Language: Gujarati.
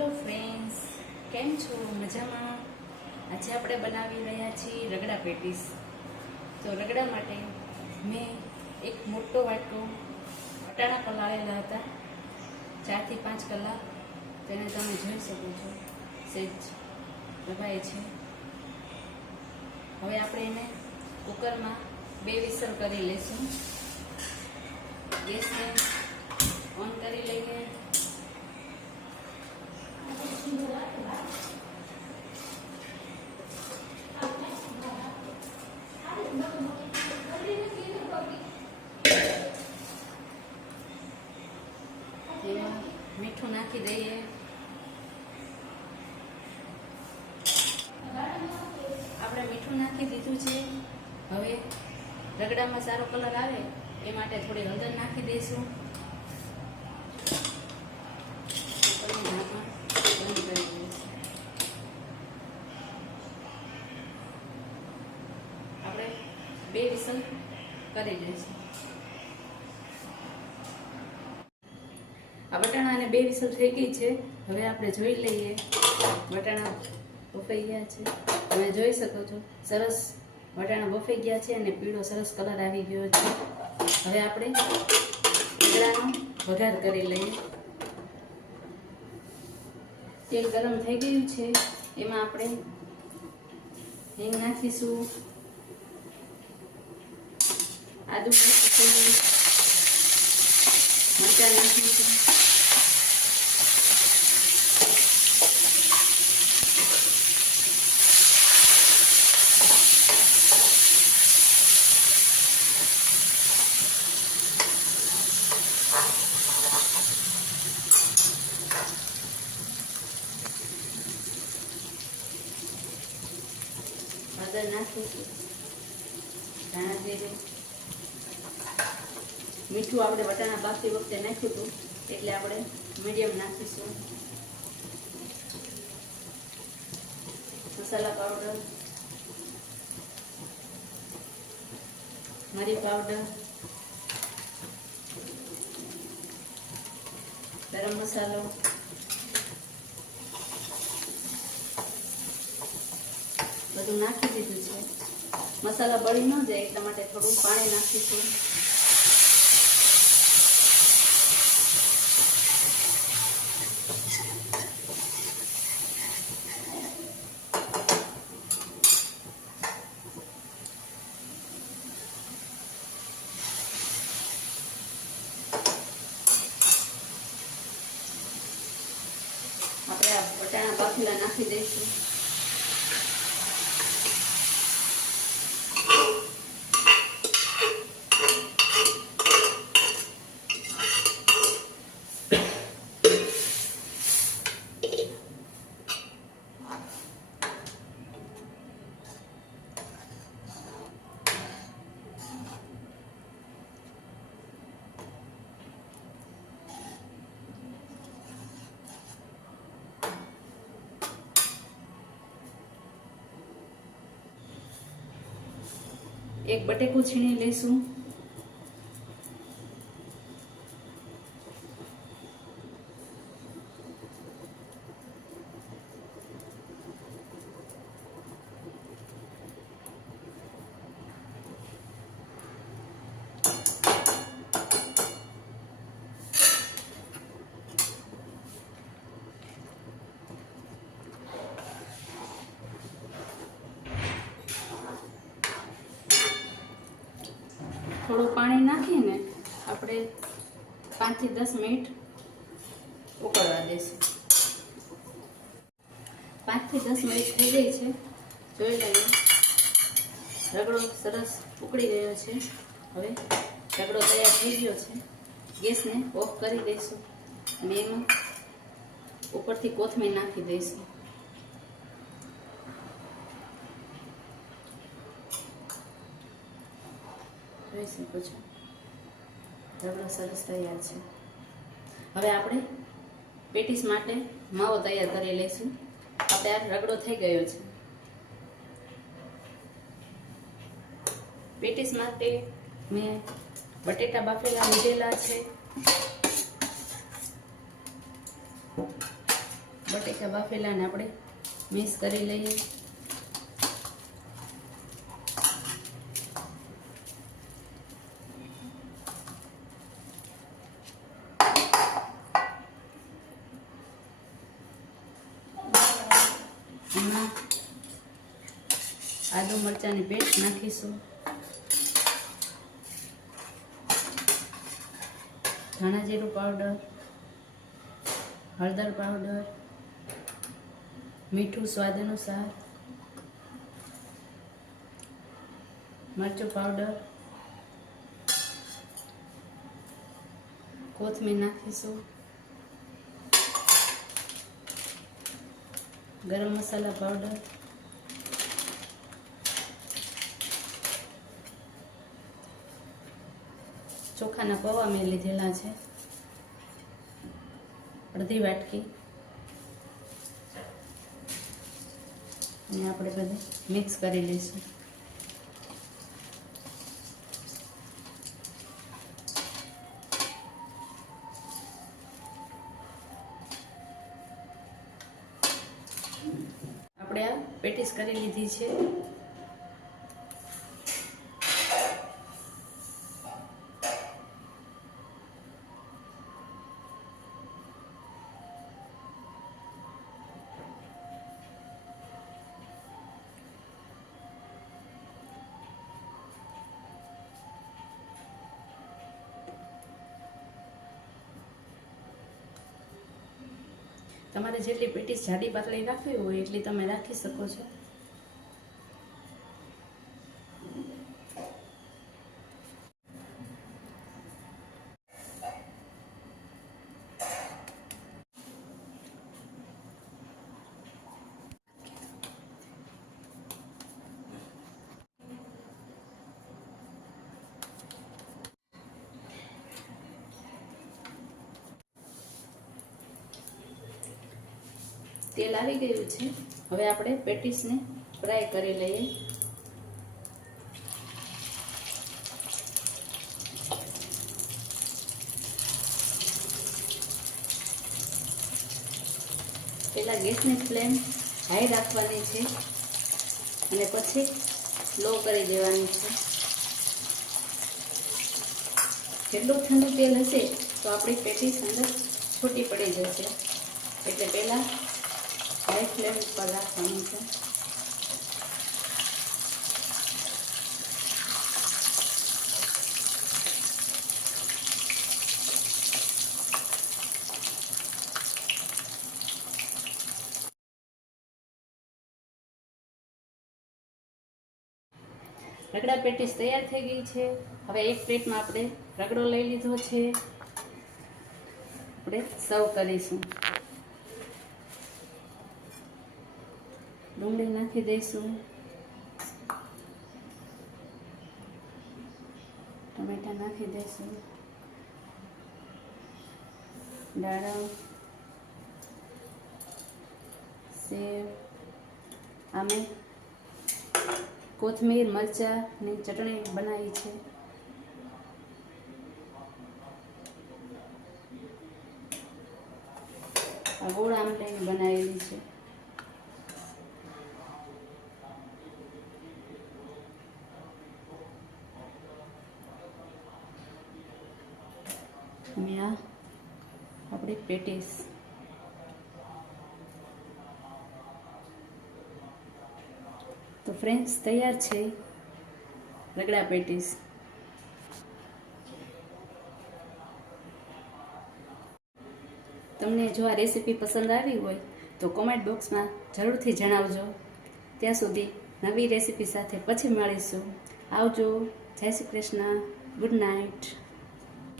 હેલો ફ્રેન્ડ્સ, કેમ છો? મજામાં? આજે આપણે બનાવી રહ્યા છીએ રગડા પેટીસ. તો રગડા માટે મેં એક મોટો વાટકો વટાણા પલાળેલા હતા 4 થી 5 કલાક. તેને તમે જોઈ શકો છો, સેજ દબાય છે. હવે આપણે એને કુકરમાં 2 વિસલ કરી લઈશું. ગેસને ઓન કરી લઈએ. એમાં મીઠું નાખી દઈએ. આપણે મીઠું નાખી દીધું છે. હવે રગડામાં સારો કલર આવે એ માટે થોડી હળદર નાખી દઈશું. આપણે 2 વિસલ કરી દઈશું. આ વટાણાને 2 વિસલ થઈ ગઈ છે. હવે આપણે જોઈ લઈએ. વટાણા બફાઈ ગયા છે. તમે જોઈ શકો છો, સરસ વટાણા બફાઈ ગયા છે અને પીળો સરસ કલર આવી ગયો છે. હવે આપણે રગડાનો વઘાર કરી લઈએ. તેલ ગરમ થઈ ગયું છે. એમાં આપણે હિંગ નાખીશું, આદુ નાખીશું, મરચાં નાખીશું, હળદર નાખીશું, ધાણા જીરું, મીઠું આપણે વટાણા બાફતી વખતે નાખ્યું હતું એટલે આપણે મીડિયમ નાખીશું. મસાલા પાવડર, મરી પાવડર, ગરમ મસાલો, બધું નાખી દીધું છે. મસાલા બળી ન જાય એટલા માટે થોડું પાણી નાખીશું. આપણે આ વટાણા બાફેલા નાખી દઈશું. એક બટેકું છીણી લઈશું. થોડું પાણી નાખીને આપણે 5 થી 10 મિનિટ ઉકળવા દઈશું. 5 થી 10 મિનિટ થઈ ગઈ છે. જોઈ લઈએ. રગડો સરસ ઉકળી ગયો છે. હવે રગડો તૈયાર થઈ ગયો છે. ગેસને ઓફ કરી દઈશું અને એમાં ઉપરથી કોથમીર નાખી દઈશું. જોઈ શકો છો, રગડો સરસ તૈયાર છે. હવે આપણે પેટીસ માટે માવો તૈયાર કરી લઈશું. આપણે આ રગડો થઈ ગયો છે. પેટીસ માટે મેં બટેટા બાફેલા લીધેલા છે, બટેકા બાફેલાને આપણે મિક્સ કરી લઈએ. એમાં આદુ મરચાંની પેસ્ટ નાખીશું, ધાણા જીરું પાવડર, હળદર પાવડર, મીઠું સ્વાદ અનુસાર, મરચું પાવડર, કોથમીર નાખીશું, ગરમ મસાલા પાવડર, ચોખાના પૌવા મેં લીધેલા છે અડધી વાટકી, અને આપણે બધે મિક્સ કરી લઈશું. આપણે આ પેટીસ કરી લીધી છે. તમારે જેટલી પેટીસ જાડી પાતળી રાખવી હોય એટલી તમે રાખી શકો છો. તેલ આવી ગયું છે. હવે આપણે પેટીસને ફ્રાય કરી લઈએ. પહેલાં ગેસની ફ્લેમ હાઈ રાખવાની છે અને પછી લો કરી દેવાની છે. જેટલું ઠંડુ તેલ હશે તો આપણી પેટીસ અંદર છૂટી પડી જશે, એટલે પહેલાં હાઈ ફ્લેમ પર રાખવાનું છે. રગડા પેટીસ તૈયાર થઈ ગઈ છે. હવે એક પ્લેટમાં આપણે રગડો લઈ લીધો છે, આપણે સર્વ કરીશું. ડુંગળી નાખી દઈશું, ટમેટા નાખી દઈશું, દાડમ, સેવ, આમે કોથમીર મરચાંની ચટણી બનાવી છે. આ ગોળ આમલીની બનાવેલી છે. અને આ આપણી પેટીસ. તો ફ્રેન્ડ્સ, તૈયાર છે રગડા પેટીસ. તમને જો આ રેસીપી પસંદ આવી હોય તો કોમેન્ટ બોક્સમાં જરૂરથી જણાવજો. ત્યાં સુધી નવી રેસીપી સાથે પછી મળીશું. આવજો. જય શ્રી કૃષ્ણ. Good night.